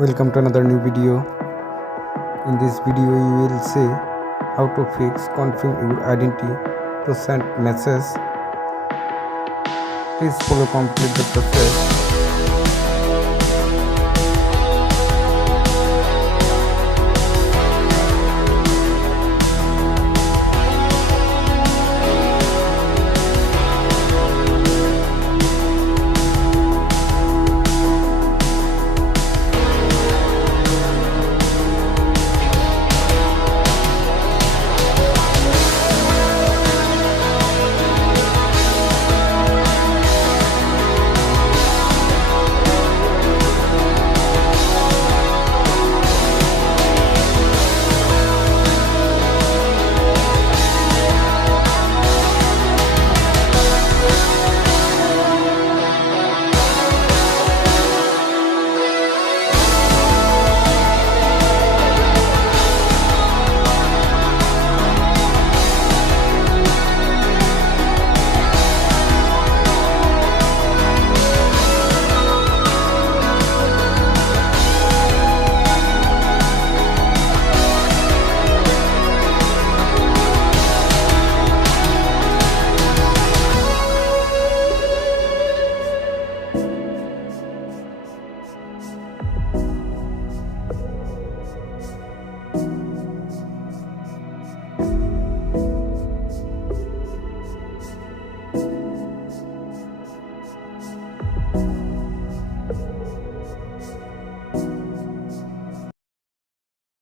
Welcome to another new video. In this video you will see how to fix confirm your identity to send message. Please follow complete the process.